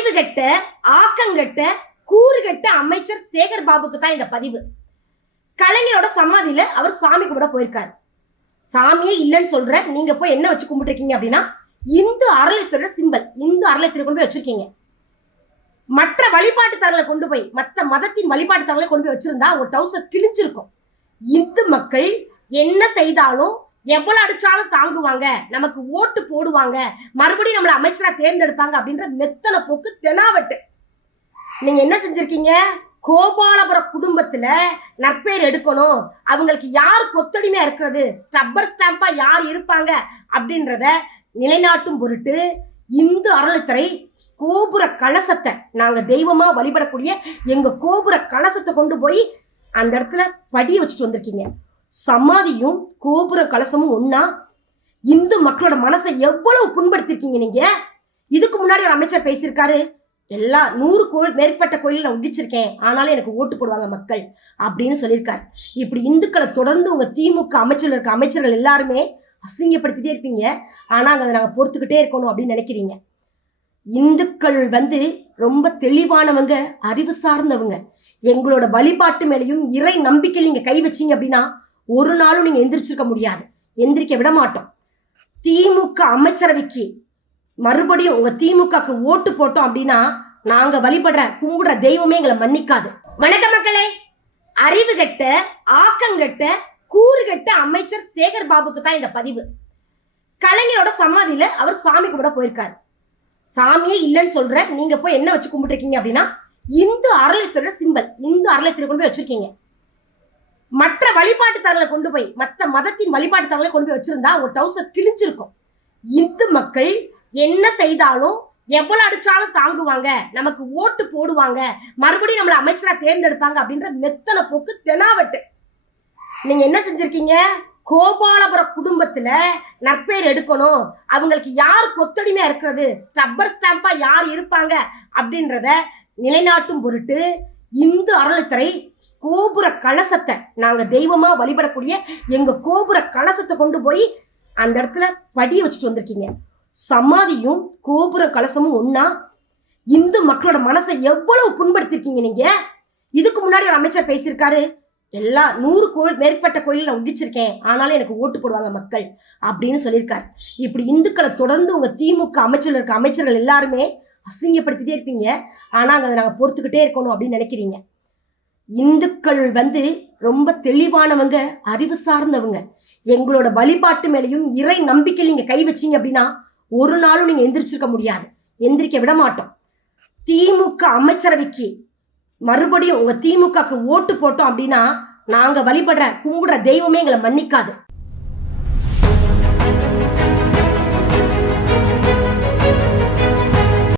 அறிவு கெட்ட ஆக்கங்கெட்ட கூறுகெட்ட அமைச்சர் சேகர் பாபுக்கு தான் இந்த பதிவு. கலைஞரோட சமாதியில அவர் சாமி கும்பிட போயிருக்காரு. சாமியே இல்லைன்னு சொல்ற நீங்க போய் என்ன வச்சு கும்பிட்டுருக்கீங்க அப்படின்னா இந்து அறநிலையத்துறையோட சிம்பல், இந்து அறநிலையத்துறை கொண்டு போய் வச்சிருக்கீங்க. மற்ற வழிபாட்டுத்தலங்களை கொண்டு போய், மற்ற மதத்தின் வழிபாட்டுத்தலங்களை கொண்டு போய் வச்சிருந்தா உங்க டவுசர் கிழிஞ்சிருக்கும். இந்து மக்கள் என்ன செய்தாலும் எவ்வளவு அடிச்சாலும் தாங்குவாங்க, நமக்கு ஓட்டு போடுவாங்க, மறுபடியும் நம்மளை அமைச்சரா தேர்ந்தெடுப்பாங்க அப்படின்ற மெத்தனை போக்கு தெனாவட்டு. நீங்க என்ன செஞ்சிருக்கீங்க? கோபாலபுரம் குடும்பத்துல நற்பெயர் எடுக்கணும், அவங்களுக்கு யார் கொத்தடிமையா இருக்கிறது, ஸ்டப்பர் ஸ்டாம்பா யார் இருப்பாங்க அப்படின்றத நிலைநாட்டும் பொருட்டு இந்து அறநிலையத்துறை கோபுர கலசத்தை, நாங்க தெய்வமா வழிபடக்கூடிய எங்க கோபுர கலசத்தை கொண்டு போய் அந்த இடத்துல படிய வச்சுட்டு வந்திருக்கீங்க. சமாதியும் கோபுர கலசமும் ஒன்னா? இந்து மக்களோட மனசை எவ்வளவு புண்படுத்திருக்கீங்க நீங்க. இதுக்கு முன்னாடி ஒரு அமைச்சர் பேசியிருக்காரு, எல்லா 100 கோயில் மேற்பட்ட கோயிலில் நான் உடிச்சிருக்கேன், ஆனாலும் எனக்கு ஓட்டு போடுவாங்க மக்கள் அப்படின்னு சொல்லியிருக்காரு. இப்படி இந்துக்களை தொடர்ந்து உங்க திமுக அமைச்சர்கள் இருக்க அமைச்சர்கள் எல்லாருமே அசிங்கப்படுத்திட்டே இருப்பீங்க. ஆனா அதை நாங்கள் பொறுத்துக்கிட்டே இருக்கணும் அப்படின்னு நினைக்கிறீங்க. இந்துக்கள் ரொம்ப தெளிவானவங்க, அறிவு சார்ந்தவங்க. எங்களோட வழிபாட்டு மேலையும் இறை நம்பிக்கையில் நீங்க கை வச்சீங்க அப்படின்னா ஒரு நாளும் நீங்க எந்திரிச்சிருக்க முடியாது, எந்திரிக்க விட மாட்டோம். திமுக அமைச்சரவைக்கு மறுபடியும் உங்க திமுகக்கு ஓட்டு போட்டோம் அப்படின்னா நாங்க வழிபடுற கும்பிடுற தெய்வமே எங்களை மன்னிக்காது. வணக்கம் மக்களே. அறிவு கெட்ட ஆக்கங்கெட்ட கூறுகெட்ட அமைச்சர் சேகர் பாபுக்கு தான் இந்த பதிவு. கலைஞரோட சமாதியில அவர் சாமி கும்பிட போயிருக்காரு. சாமியே இல்லைன்னு சொல்ற நீங்க போய் என்ன வச்சு கும்பிட்டுருக்கீங்க அப்படின்னா இந்து அறநிலையத்துறையோட சிம்பல், இந்து அறநிலையத்துறை கொண்டு போய் வச்சிருக்கீங்க. மற்ற வழிபாட்டுத்தலங்களை கொண்டு போய், மற்ற மதத்தின் வழிபாட்டுத்தலங்களை கொண்டு போய் வச்சிருந்தா உங்க டவுசர் கிழிஞ்சிருக்கும். இந்து மக்கள் என்ன செய்தாலும் எவ்வளவு அடிச்சாலும் தாங்குவாங்க, நமக்கு ஓட்டு போடுவாங்க, மறுபடியும் நம்மளை அமைச்சரா தேர்ந்தெடுப்பாங்க அப்படின்ற மெத்தனை போக்கு தெனாவட்டு. நீங்க என்ன செஞ்சிருக்கீங்க? கோபாலபுரம் குடும்பத்துல நற்பெயர் எடுக்கணும், அவங்களுக்கு யார் கொத்தடிமையா இருக்கிறது, ஸ்டப்பர் ஸ்டாம்பா யார் இருப்பாங்க அப்படின்றத நிலைநாட்டும் பொருட்டு இந்து அறநிலையத்துறை கோபுர கலசத்தை, நாங்க தெய்வமா வழிபடக்கூடிய எங்க கோபுர கலசத்தை கொண்டு போய் அந்த இடத்துல படிய வச்சுட்டு வந்திருக்கீங்க. சமாதியும் கோபுர கலசமும் ஒன்னா? இந்து மக்களோட மனசை எவ்வளவு புண்படுத்திருக்கீங்க நீங்க. இதுக்கு முன்னாடி ஒரு அமைச்சர் பேசியிருக்காரு, எல்லா 100 கோயில் மேற்பட்ட கோயிலில் நான் உடிச்சிருக்கேன், ஆனாலும் எனக்கு ஓட்டு போடுவாங்க மக்கள் அப்படின்னு சொல்லியிருக்காரு. இப்படி இந்துக்களை தொடர்ந்து உங்க திமுக அமைச்சர்கள் இருக்க அமைச்சர்கள் எல்லாருமே அசிங்கப்படுத்திட்டே இருப்பீங்க. ஆனா அதை நாங்கள் பொறுத்துக்கிட்டே இருக்கணும் அப்படின்னு நினைக்கிறீங்க. இந்துக்கள் ரொம்ப தெளிவானவங்க, அறிவு சார்ந்தவங்க. எங்களோட வழிபாட்டு மேலையும் இறை நம்பிக்கையில் நீங்க கை வச்சீங்க அப்படின்னா ஒரு நாளும் நீங்க எந்திரிச்சிருக்க முடியாது, எந்திரிக்க விட மாட்டோம். திமுக அமைச்சரவைக்கு மறுபடியும் உங்க திமுகக்கு ஓட்டு போட்டோம் அப்படின்னா நாங்க வழிபடுற கும்பிடுற தெய்வமே எங்களை மன்னிக்காது.